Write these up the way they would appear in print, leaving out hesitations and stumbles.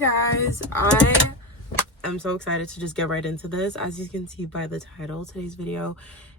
guys, I am so excited to just get right into this. As you can see by the title, today's video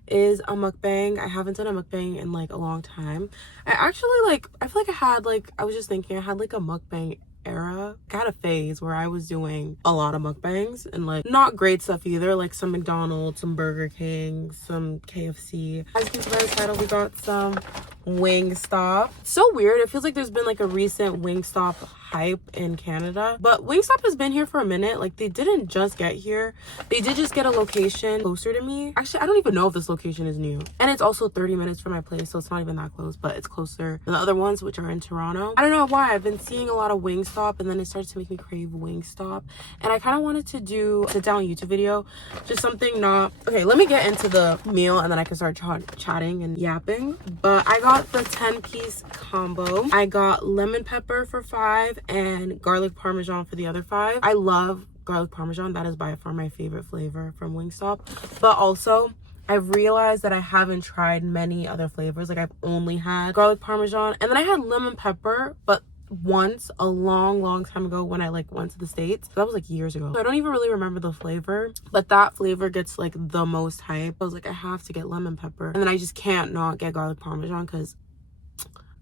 is a mukbang. I haven't done a mukbang in like a long time. I feel like I was just thinking I had like a mukbang era. I had a phase where I was doing a lot of mukbangs and like not great stuff either, like some McDonald's, some Burger King, some KFC. As you can see by the title, we got some Wingstop. So weird, it feels like there's been like a recent Wingstop hype in Canada, but Wingstop has been here for a minute. Like, they didn't just get here, they did just get a location closer to me. Actually, I don't even know if this location is new, and it's also 30 minutes from my place, so it's not even that close, but it's closer than the other ones, which are in Toronto. I don't know why I've been seeing a lot of Wingstop, and then it started to make me crave Wingstop, and I kind of wanted to do a sit down YouTube video, just something not okay. Let me get into the meal and then I can start chatting and yapping. But I got the 10-piece combo. I got lemon pepper for 5 and garlic parmesan for the other 5. I love garlic parmesan. That is by far my favorite flavor from Wingstop. But also, I've realized that I haven't tried many other flavors. Like, I've only had garlic parmesan, and then I had lemon pepper, but once a long time ago when I like went to the States. That was like years ago, so I don't even really remember the flavor, but that flavor gets like the most hype. I was like, I have to get lemon pepper, and then I just can't not get garlic parmesan because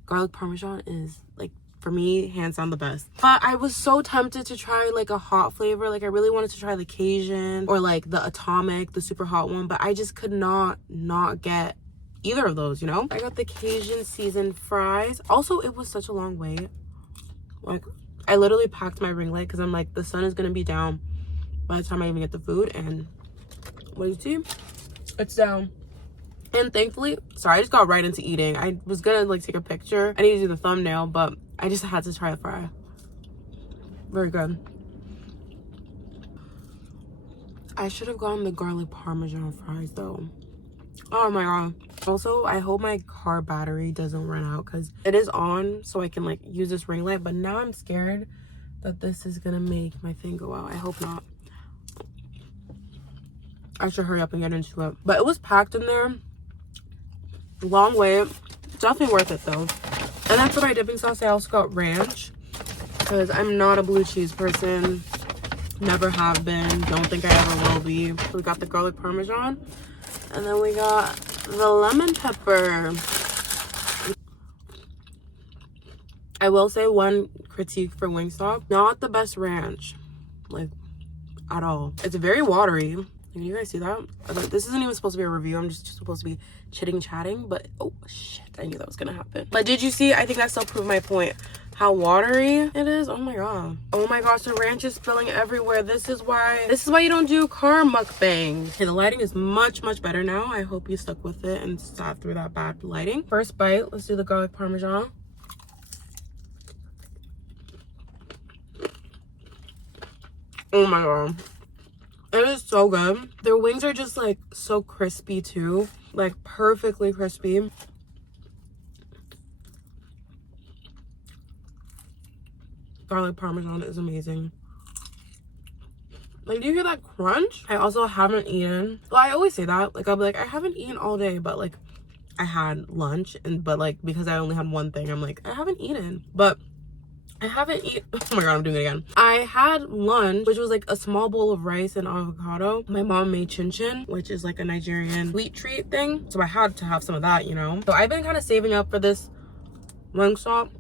garlic parmesan is like, for me, hands down the best. But I was so tempted to try like a hot flavor. Like, I really wanted to try the Cajun or like the Atomic, the super hot one, but I just could not get either of those, you know? I got the Cajun seasoned fries. Also, it was such a long wait. Like, I literally packed my ring light because I'm like, the sun is gonna be down by the time I even get the food. And what do you see? It's down. And thankfully, sorry, I just got right into eating. I was gonna like take a picture. I need to do the thumbnail, but I just had to try the fry. Very good. I should have gotten the garlic parmesan fries though. Oh my god. Also, I hope my car battery doesn't run out because it is on, so I can like use this ring light, but now I'm scared that this is gonna make my thing go out. I hope not. I should hurry up and get into it. But it was packed in there. Long wait. Definitely worth it though. And then for my dipping sauce, I also got ranch because I'm not a blue cheese person. Never have been. Don't think I ever will be. We got the garlic parmesan. And then we got the lemon pepper. I will say one critique for Wingstop. Not the best ranch. Like, at all. It's very watery. Can you guys see that? Like, this isn't even supposed to be a review. I'm just supposed to be chatting. But, oh, shit. I knew that was going to happen. But did you see? I think that still proved my point. How watery it is. Oh my god. Oh my gosh, the ranch is spilling everywhere. This is why you don't do car mukbang. Okay, the lighting is much better now. I hope you stuck with it and sat through that bad lighting. First bite, let's do the garlic parmesan. Oh my god, it is so good. Their wings are just like so crispy too, like perfectly crispy. Garlic parmesan is amazing. Like, do you hear that crunch? I also haven't eaten. Well, I always say that. Like, I'll be like, I haven't eaten all day, but like, I had lunch, but like, because I only had one thing, I'm like, I haven't eaten. But I haven't eaten. Oh my god, I'm doing it again. I had lunch, which was like a small bowl of rice and avocado. My mom made chin chin, which is like a Nigerian sweet treat thing. So I had to have some of that, you know? So I've been kind of saving up for this Wingstop.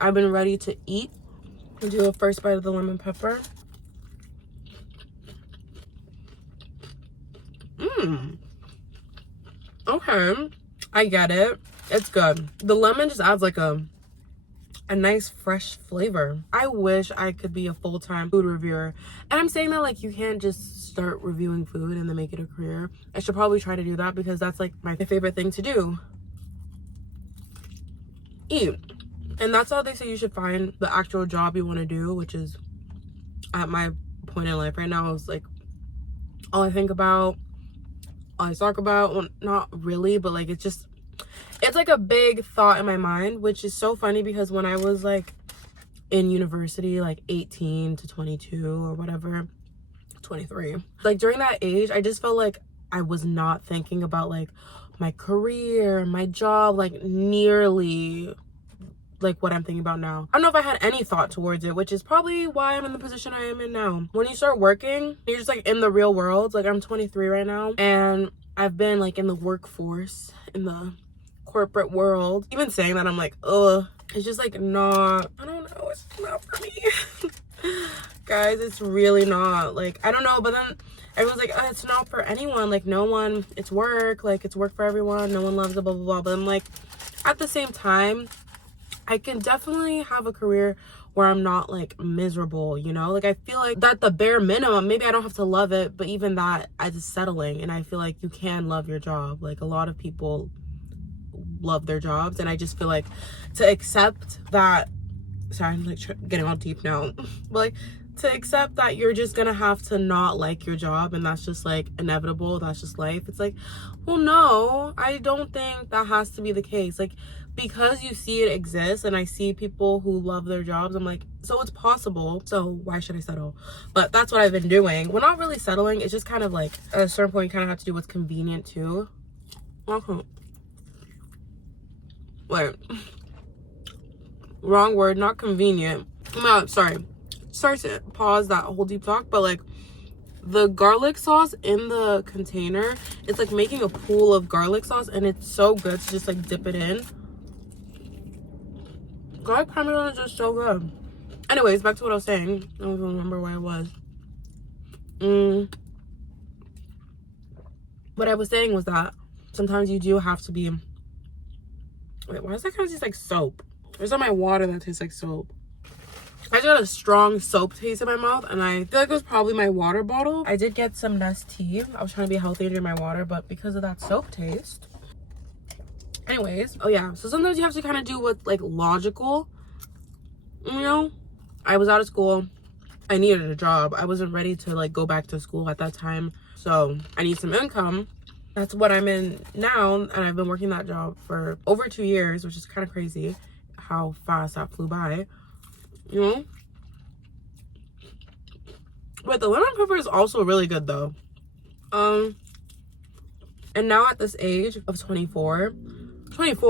I've been ready to eat. I'll do a first bite of the lemon pepper. Okay, I get it. It's good. The lemon just adds like a nice fresh flavor. I wish I could be a full-time food reviewer. And I'm saying that like you can't just start reviewing food and then make it a career. I should probably try to do that because that's like my favorite thing to do. Eat. And that's how they say you should find the actual job you want to do, which is at my point in life right now is like all I think about, all I talk about. Well, not really, but like it's like a big thought in my mind, which is so funny because when I was like in university, like 18 to 22 or whatever, 23, like during that age, I just felt like I was not thinking about like my career, my job, like nearly like what I'm thinking about now. I don't know if I had any thought towards it, which is probably why I'm in the position I am in now. When you start working, you're just like in the real world. Like I'm 23 right now, and I've been like in the workforce, in the corporate world. Even saying that, I'm like, ugh, it's just like not, I don't know, it's not for me. Guys, it's really not. Like, I don't know, but then everyone's like, oh, it's not for anyone. Like, no one, it's work. Like, it's work for everyone. No one loves it, blah, blah, blah. But I'm like, at the same time, I can definitely have a career where I'm not like miserable, you know? Like I feel like that the bare minimum, maybe I don't have to love it, but even that is settling. And I feel like you can love your job. Like a lot of people love their jobs, and I just feel like to accept that, sorry, I'm like getting all deep now, but like to accept that you're just gonna have to not like your job, and that's just like inevitable, that's just life. It's like, well, no, I don't think that has to be the case. Like, because you see it exist and I see people who love their jobs, I'm like, so it's possible, so why should I settle? But that's what I've been doing. We're not really settling, it's just kind of like at a certain point you kind of have to do what's convenient too. Okay. Wait, wrong word, not convenient. No, sorry to pause that whole deep talk, but like the garlic sauce in the container, it's like making a pool of garlic sauce, and it's so good to just like dip it in. Garlic parmesan is just so good. Anyways, back to what I was saying. I don't even remember where I was. What I was saying was that sometimes you do have to be, wait, why does that kind of taste like soap? There's not my water that tastes like soap. I just got a strong soap taste in my mouth, and I feel like it was probably my water bottle. I did get some Nest tea. I was trying to be healthy and drink my water, but because of that soap taste. Anyways, oh yeah, so sometimes you have to kind of do what's like logical, you know? I was out of school. I needed a job. I wasn't ready to like go back to school at that time, so I need some income. That's what I'm in now, and I've been working that job for over 2 years, which is kind of crazy how fast that flew by, you know? But the lemon pepper is also really good though. And now at this age of 24, I'm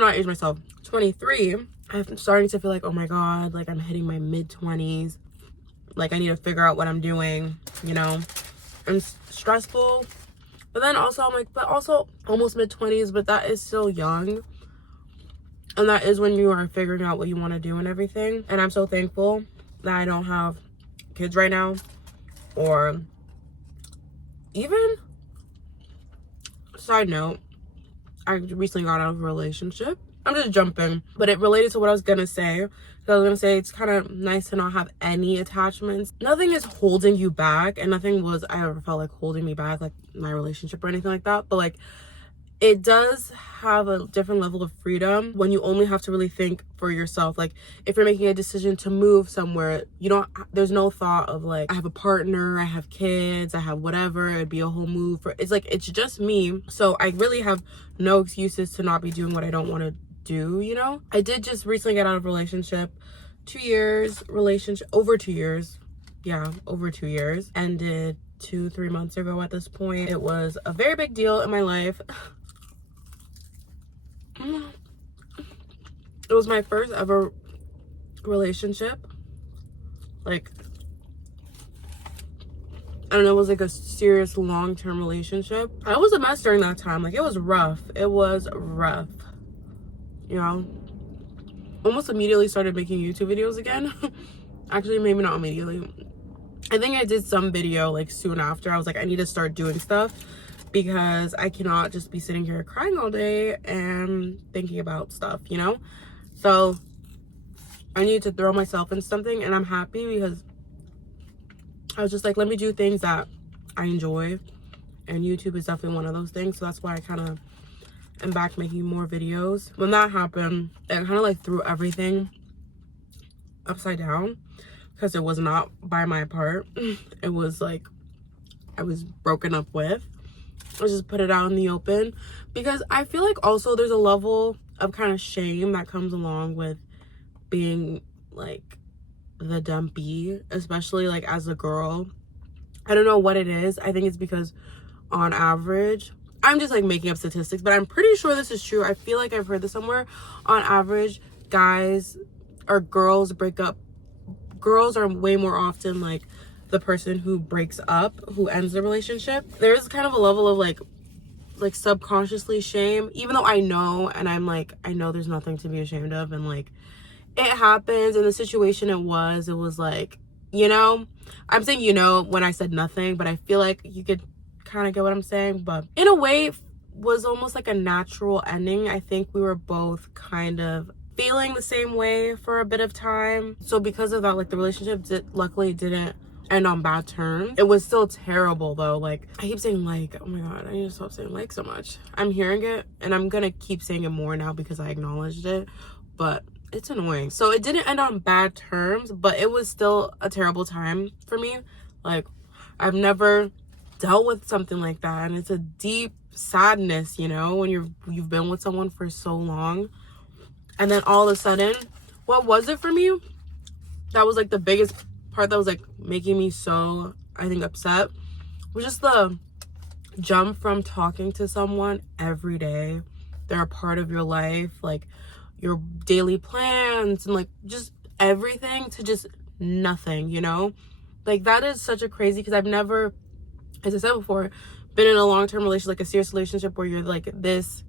not age myself, 23, I'm starting to feel like, oh my god, like I'm hitting my mid-20s, like I need to figure out what I'm doing, you know? And stressful, but then also I'm like, but also almost mid-20s, but that is still young, and that is when you are figuring out what you want to do and everything. And I'm so thankful that I don't have kids right now, or even, side note, I recently got out of a relationship. I'm just jumping, but it related to what I was gonna say. So I was gonna say it's kind of nice to not have any attachments. Nothing is holding you back, and nothing was I ever felt like holding me back, like my relationship or anything like that. But like, it does have a different level of freedom when you only have to really think for yourself. Like if you're making a decision to move somewhere, you don't, there's no thought of like, I have a partner, I have kids, I have whatever, it'd be a whole move for, it's like, it's just me. So I really have no excuses to not be doing what I don't want to do, you know? I did just recently get out of a relationship, 2 years relationship, over 2 years. Yeah, over 2 years. Ended 2-3 months ago at this point. It was a very big deal in my life. It was my first ever relationship. Like, I don't know, it was like a serious long-term relationship. I was a mess during that time. Like, it was rough. It was rough, you know? Almost immediately started making YouTube videos again. Actually, maybe not immediately. I think I did some video like soon after. I was like, I need to start doing stuff, because I cannot just be sitting here crying all day and thinking about stuff, you know? So I need to throw myself in something, and I'm happy because I was just like, let me do things that I enjoy, and YouTube is definitely one of those things. So that's why I kind of am back making more videos. When that happened, it kind of like threw everything upside down, because it was not by my part. It was like I was broken up with. I just put it out in the open, because I feel like also there's a level of kind of shame that comes along with being like the dumpy, especially like as a girl. I don't know what it is. I think it's because on average, I'm just like making up statistics, but I'm pretty sure this is true. I feel like I've heard this somewhere. On average, guys or girls break up, girls are way more often like the person who breaks up, who ends the relationship. There's kind of a level of like subconsciously shame, even though I know, and I'm like, I know there's nothing to be ashamed of, and like it happens. In the situation it was like, you know, I'm saying, you know, when I said nothing, but I feel like you could kind of get what I'm saying. But in a way, it was almost like a natural ending. I think we were both kind of feeling the same way for a bit of time. So because of that, like the relationship luckily didn't end on bad terms. It was still terrible though. Like I keep saying like, oh my god, I need to stop saying like so much. I'm hearing it and I'm gonna keep saying it more now because I acknowledged it, but it's annoying. So it didn't end on bad terms, but it was still a terrible time for me. Like I've never dealt with something like that, and it's a deep sadness, you know, when you've been with someone for so long, and then all of a sudden, what was it for me that was like the biggest part that was like making me so, I think, upset, was just the jump from talking to someone every day, they're a part of your life, like your daily plans and like just everything, to just nothing, you know. Like that is such a crazy, because I've never, as I said before, been in a long-term relationship, like a serious relationship where you're like this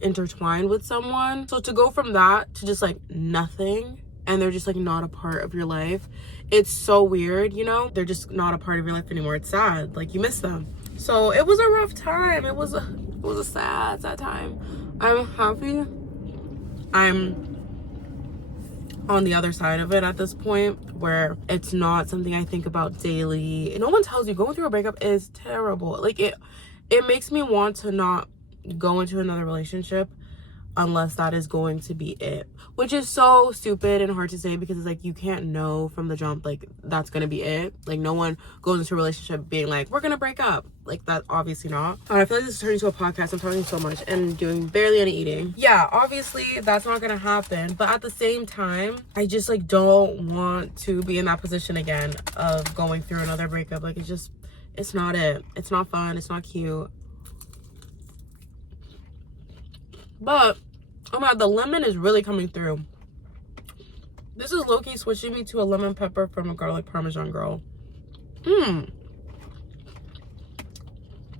intertwined with someone. So to go from that to just like nothing, and they're just like not a part of your life, it's so weird, you know. They're just not a part of your life anymore. It's sad, like you miss them. So it was a rough time. It was a sad time. I'm happy I'm on the other side of it at this point, where it's not something I think about daily. No one tells you going through a breakup is terrible. Like it makes me want to not go into another relationship unless that is going to be it, which is so stupid and hard to say, because it's like you can't know from the jump like that's gonna be it. Like no one goes into a relationship being like, we're gonna break up. Like that, obviously not. I feel like this is turning into a podcast. I'm talking so much and doing barely any eating. Yeah, obviously that's not gonna happen, but at the same time, I just like don't want to be in that position again of going through another breakup. Like it's not it. It's not fun. It's not cute. But oh my god, the lemon is really coming through. This is low-key switching me to a lemon pepper from a garlic parmesan girl.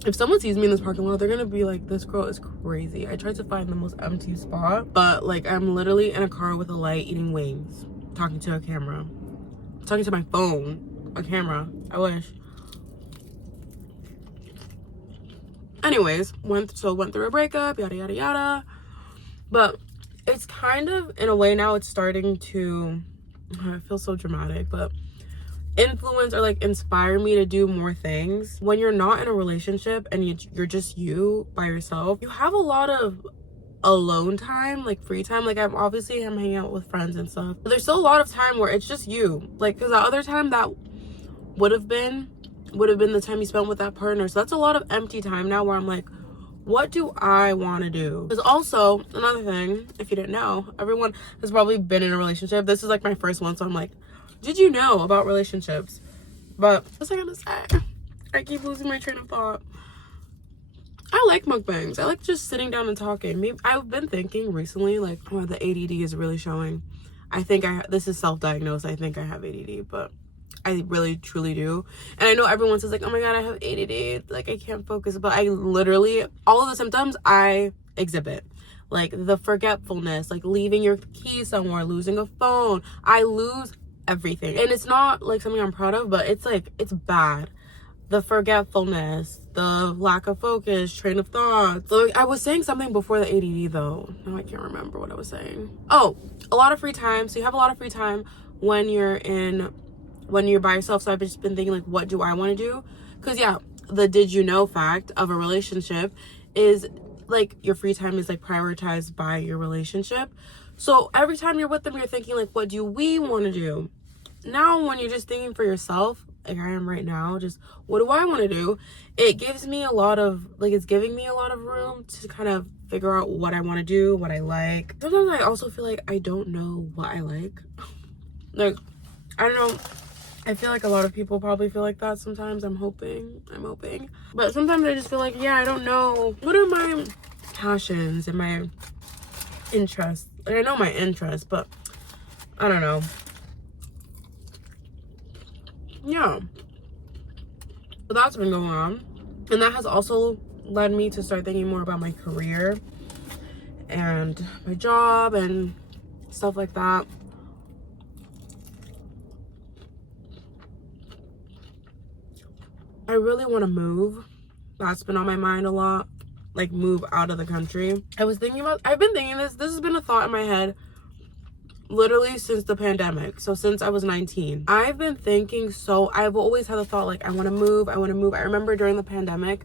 If someone sees me in this parking lot, they're gonna be like, this girl is crazy. I tried to find the most empty spot, but like I'm literally in a car with a light eating wings, talking to a camera, talking to my phone, a camera. I wish. Anyways, went through a breakup, yada yada yada. But it's kind of, in a way now, it's starting to, I feel so dramatic, but influence or like inspire me to do more things. When you're not in a relationship and you're just you by yourself, you have a lot of alone time, like free time. Like I'm hanging out with friends and stuff, but there's still a lot of time where it's just you. Like, because the other time that would have been the time you spent with that partner. So that's a lot of empty time now where I'm like, what do I want to do? Because also, another thing, if you didn't know, everyone has probably been in a relationship. This is like my first one, so I'm like, did you know about relationships? But what was I gonna say? I keep losing my train of thought. I like mukbangs. I like just sitting down and talking. Maybe I've been thinking recently, like, oh, the ADD is really showing. I think this is self-diagnosed. I think I have ADD, but I really truly do. And I know everyone says like, oh my god, I have ADD, like I can't focus, but I literally, all of the symptoms I exhibit, like the forgetfulness, like leaving your keys somewhere, losing a phone. I lose everything, and it's not like something I'm proud of, but it's like, it's bad. The forgetfulness, the lack of focus, train of thought. So I was saying something before the ADD though. Now I can't remember what I was saying. Oh, a lot of free time. So you have a lot of free time when you're by yourself. So I've just been thinking like, what do I want to do? Because yeah, the did you know fact of a relationship is like your free time is like prioritized by your relationship. So every time you're with them, you're thinking like, what do we want to do? Now when you're just thinking for yourself, like I am right now, just what do I want to do? It gives me a lot of like, it's giving me a lot of room to kind of figure out what I want to do, what I like. Sometimes I also feel like I don't know what I like. Like, I don't know. I feel like a lot of people probably feel like that sometimes. I'm hoping. But sometimes I just feel like, yeah, I don't know. What are my passions and my interests. Like, I know my interests, but I don't know. Yeah. So that's been going on. And that has also led me to start thinking more about my career and my job and stuff like that. I really want to move. That's been on my mind a lot. Like, move out of the country. I've been thinking this has been a thought in my head literally since the pandemic. So since I was 19, I've been thinking, I've always had the thought, like, I want to move. I remember during the pandemic,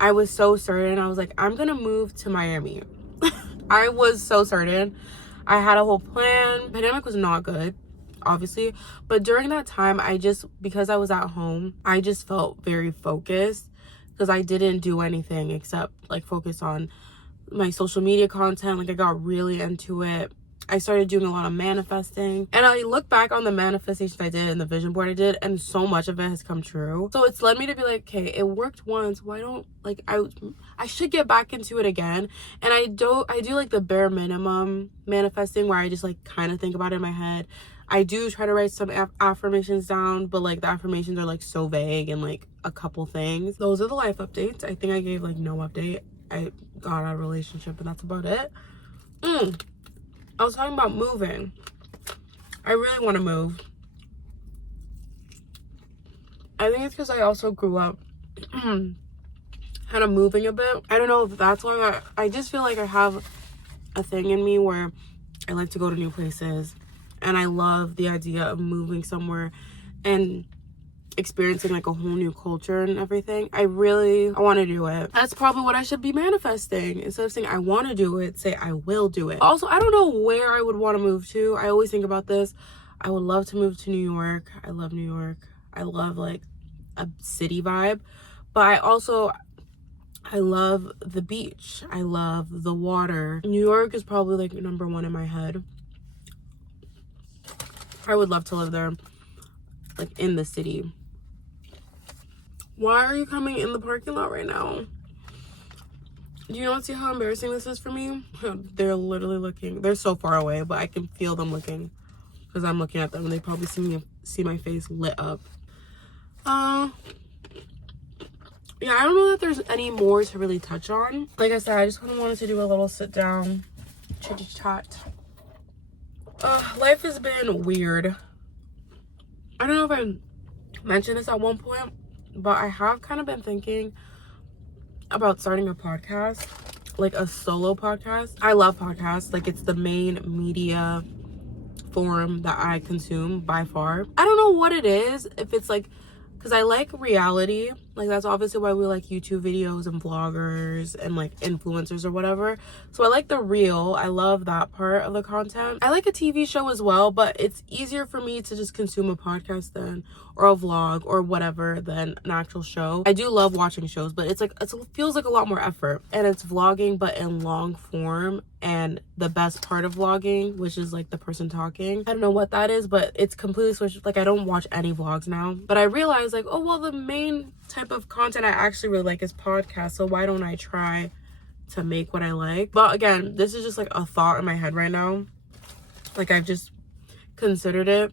I was so certain. I was like, I'm gonna move to Miami. I was so certain. I had a whole plan. Pandemic was not good, obviously, but during that time, because I was at home, I just felt very focused, because I didn't do anything except like focus on my social media content. Like, I got really into it. I started doing a lot of manifesting, and I look back on the manifestations I did and the vision board I did, and so much of it has come true. So it's led me to be like, okay, it worked once, why don't, like, I should get back into it again. And I do like the bare minimum manifesting, where I just like kind of think about it in my head. I do try to write some affirmations down, but like the affirmations are like so vague and like a couple things. Those are the life updates. I think I gave like no update. I got out of a relationship and that's about it. I was talking about moving. I really want to move. I think it's because I also grew up kind of moving a bit. I don't know if that's why. I just feel like I have a thing in me where I like to go to new places, and I love the idea of moving somewhere and experiencing like a whole new culture and everything. I want to do it. That's probably what I should be manifesting. Instead of saying I want to do it, say I will do it. Also, I don't know where I would want to move to. I always think about this. I would love to move to New York. I love New York. I love like a city vibe, but I love the beach. I love the water. New York is probably like number one in my head. I would love to live there, like in the city. Why are you coming in the parking lot right now? Do you not see how embarrassing this is for me? They're literally looking. They're so far away, but I can feel them looking because I'm looking at them, and they probably see my face lit up. Yeah, I don't know that there's any more to really touch on. Like I said, I just kind of wanted to do a little sit down, chit chat. Life has been weird. I don't know if I mentioned this at one point, but I have kind of been thinking about starting a podcast, like a solo podcast. I love podcasts. Like, it's the main media form that I consume by far. I don't know what it is, if it's like, because I like reality. Like, that's obviously why we like YouTube videos and vloggers and like influencers or whatever. So I like the real. I love that part of the content. I like a TV show as well, but it's easier for me to just consume a podcast or a vlog or whatever than an actual show. I do love watching shows, but it feels like a lot more effort. And it's vlogging, but in long form. And the best part of vlogging, which is like the person talking, I don't know what that is, but it's completely switched. Like, I don't watch any vlogs now, but I realized like, oh well, the main type of content I actually really like is podcasts, so why don't I try to make what I like? But again, this is just like a thought in my head right now. Like, I've just considered it.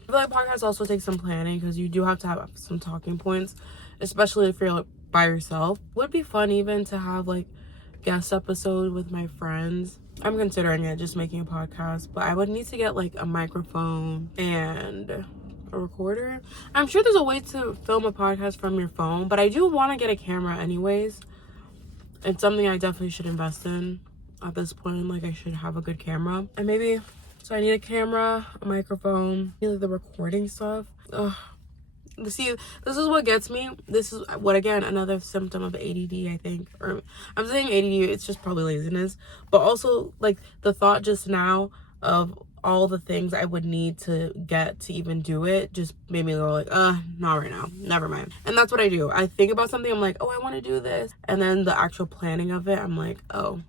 I feel like podcasts also take some planning, because you do have to have some talking points, especially if you're like by yourself. Would be fun even to have like guest episode with my friends. I'm considering it, just making a podcast, but I would need to get like a microphone and a recorder. I'm sure there's a way to film a podcast from your phone, but I do want to get a camera anyways. It's something I definitely should invest in at this point. Like, I should have a good camera, and maybe, so I need a camera, a microphone, like the recording stuff. See, this is what gets me. This is what, again, another symptom of ADD, I think. Or I'm saying ADD, it's just probably laziness. But also, like, the thought just now of all the things I would need to get to even do it just made me go like, not right now. Never mind. And that's what I do. I think about something, I'm like, oh, I want to do this. And then the actual planning of it, I'm like, oh,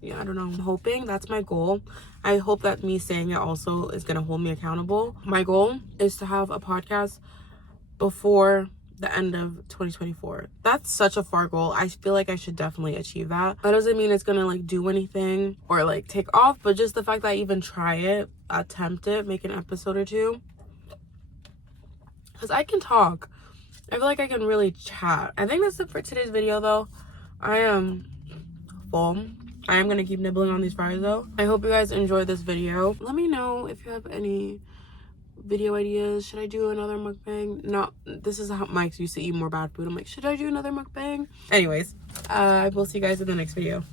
yeah, I don't know. I'm hoping that's my goal. I hope that me saying it also is going to hold me accountable. My goal is to have a podcast before the end of 2024. That's such a far goal. I feel like I should definitely achieve that. That doesn't mean it's gonna like do anything or like take off, but just the fact that I even try it, attempt it, make an episode or two, because I can talk. I feel like I can really chat. I think that's it for today's video though. I am full. I am gonna keep nibbling on these fries though. I hope you guys enjoyed this video. Let me know if you have any video ideas. Should I do another mukbang? No, this is how Mike's used to eat more bad food. I'm like, should I do another mukbang? Anyways, I will see you guys in the next video.